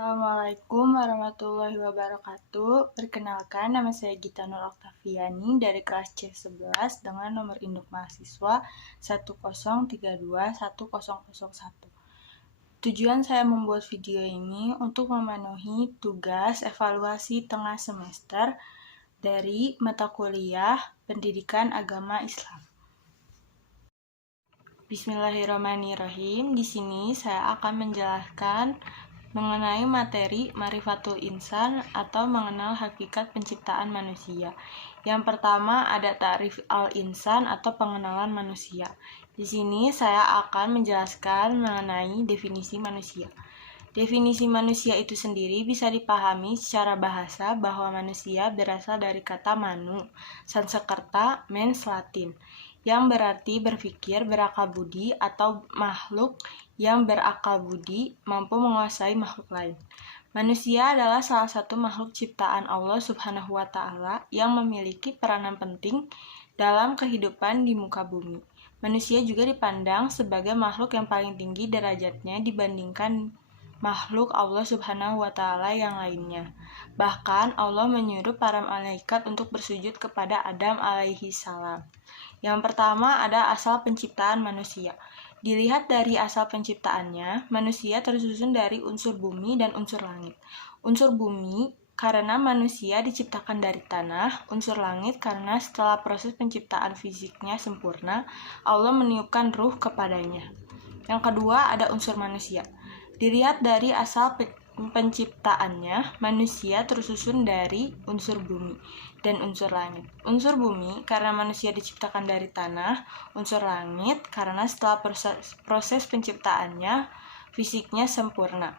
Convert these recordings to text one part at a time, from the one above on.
Assalamualaikum warahmatullahi wabarakatuh. Perkenalkan, nama saya Gita Nur Oktaviani dari kelas C11 dengan nomor induk mahasiswa 103210001. Tujuan saya membuat video ini untuk memenuhi tugas evaluasi tengah semester dari mata kuliah Pendidikan Agama Islam. Bismillahirrahmanirrahim. Di sini saya akan menjelaskan mengenai materi Ma'rifatul Insan atau mengenal hakikat penciptaan manusia. Yang pertama ada ta'rif al-insan atau pengenalan manusia. Di sini saya akan menjelaskan mengenai definisi manusia. Definisi manusia itu sendiri bisa dipahami secara bahasa bahwa manusia berasal dari kata manu, Sanskerta, mens Latin, yang berarti berpikir, berakal budi, atau makhluk yang berakal budi mampu menguasai makhluk lain. Manusia adalah salah satu makhluk ciptaan Allah Subhanahu wa Ta'ala yang memiliki peranan penting dalam kehidupan di muka bumi. Manusia juga dipandang sebagai makhluk yang paling tinggi derajatnya dibandingkan makhluk Allah Subhanahu wa Ta'ala yang lainnya. Bahkan Allah menyuruh para malaikat untuk bersujud kepada Adam alaihi salam. Yang pertama ada asal penciptaan manusia. Dilihat dari asal penciptaannya, manusia tersusun dari unsur bumi dan unsur langit. Unsur bumi karena manusia diciptakan dari tanah, unsur langit karena setelah proses penciptaan fisiknya sempurna, Allah meniupkan ruh kepadanya. Yang kedua ada unsur manusia. Dilihat dari asal penciptaannya, manusia tersusun dari unsur bumi dan unsur langit. Unsur bumi karena manusia diciptakan dari tanah, unsur langit karena setelah proses penciptaannya fisiknya sempurna,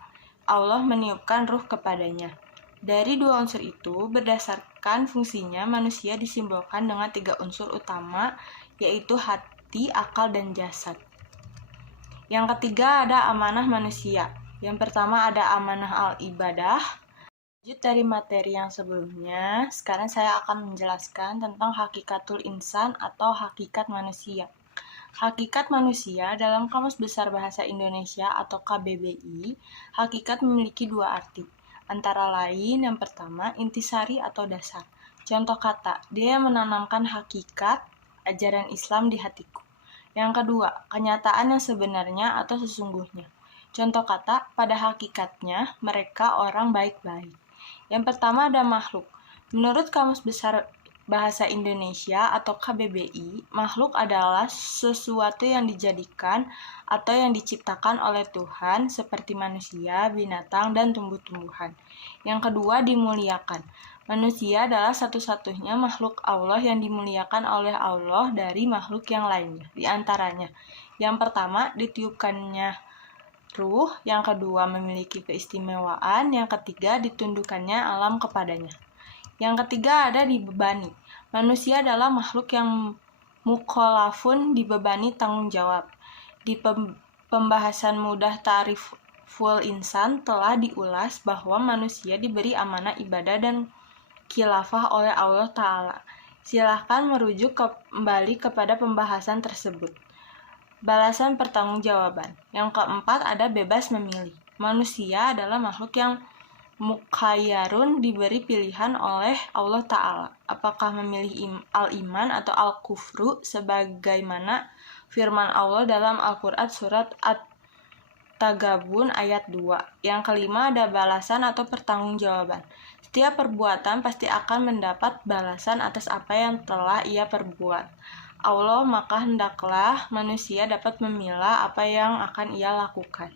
Allah meniupkan ruh kepadanya. Dari dua unsur itu, berdasarkan fungsinya, manusia disimbolkan dengan 3 unsur utama, yaitu hati, akal, dan jasad. Yang ketiga ada amanah manusia. Yang pertama ada amanah al-ibadah. Lanjut dari materi yang sebelumnya, sekarang saya akan menjelaskan tentang hakikatul insan atau hakikat manusia. Hakikat manusia dalam Kamus Besar Bahasa Indonesia atau KBBI, hakikat memiliki 2 arti. Antara lain, yang pertama, intisari atau dasar. Contoh kata, dia menanamkan hakikat ajaran Islam di hatiku. Yang kedua, kenyataan yang sebenarnya atau sesungguhnya. Contoh kata, pada hakikatnya mereka orang baik-baik. Yang pertama ada makhluk. Menurut Kamus Besar Bahasa Indonesia atau KBBI, makhluk adalah sesuatu yang dijadikan atau yang diciptakan oleh Tuhan seperti manusia, binatang, dan tumbuh-tumbuhan. Yang kedua dimuliakan. Manusia adalah satu-satunya makhluk Allah yang dimuliakan oleh Allah dari makhluk yang lainnya. Di antaranya, yang pertama ditiupkannya ruh, yang kedua memiliki keistimewaan, yang ketiga ditundukkannya alam kepadanya. Yang ketiga ada dibebani. Manusia adalah makhluk yang mukallafun, dibebani tanggung jawab. Di pembahasan mudah ta'riful insan telah diulas bahwa manusia diberi amanah ibadah dan khilafah oleh Allah Ta'ala. Silahkan merujuk kembali kepada pembahasan tersebut. Balasan pertanggungjawaban. Yang keempat ada bebas memilih. Manusia adalah makhluk yang mukhayyarun, diberi pilihan oleh Allah Ta'ala. Apakah memilih al-iman atau al-kufru sebagaimana firman Allah dalam Al-Quran surat At-Tagabun ayat 2. Yang kelima ada balasan atau pertanggungjawaban. Setiap perbuatan pasti akan mendapat balasan atas apa yang telah ia perbuat. Allah maka hendaklah manusia dapat memilah apa yang akan ia lakukan.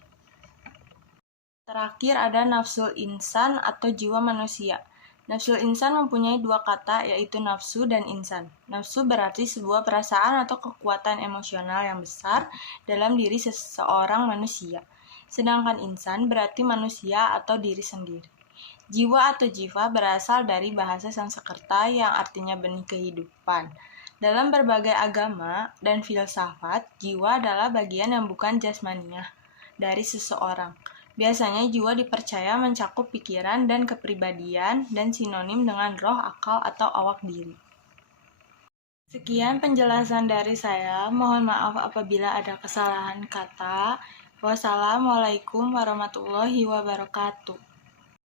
Terakhir ada nafsul insan atau jiwa manusia. Nafsul insan mempunyai 2 kata, yaitu nafsu dan insan. Nafsu berarti sebuah perasaan atau kekuatan emosional yang besar dalam diri seseorang manusia. Sedangkan insan berarti manusia atau diri sendiri. Jiwa atau jiva berasal dari bahasa Sanskerta yang artinya benih kehidupan. Dalam berbagai agama dan filsafat, jiwa adalah bagian yang bukan jasmaniah dari seseorang. Biasanya jiwa dipercaya mencakup pikiran dan kepribadian dan sinonim dengan roh, akal, atau awak diri. Sekian penjelasan dari saya. Mohon maaf apabila ada kesalahan kata. Wassalamualaikum warahmatullahi wabarakatuh.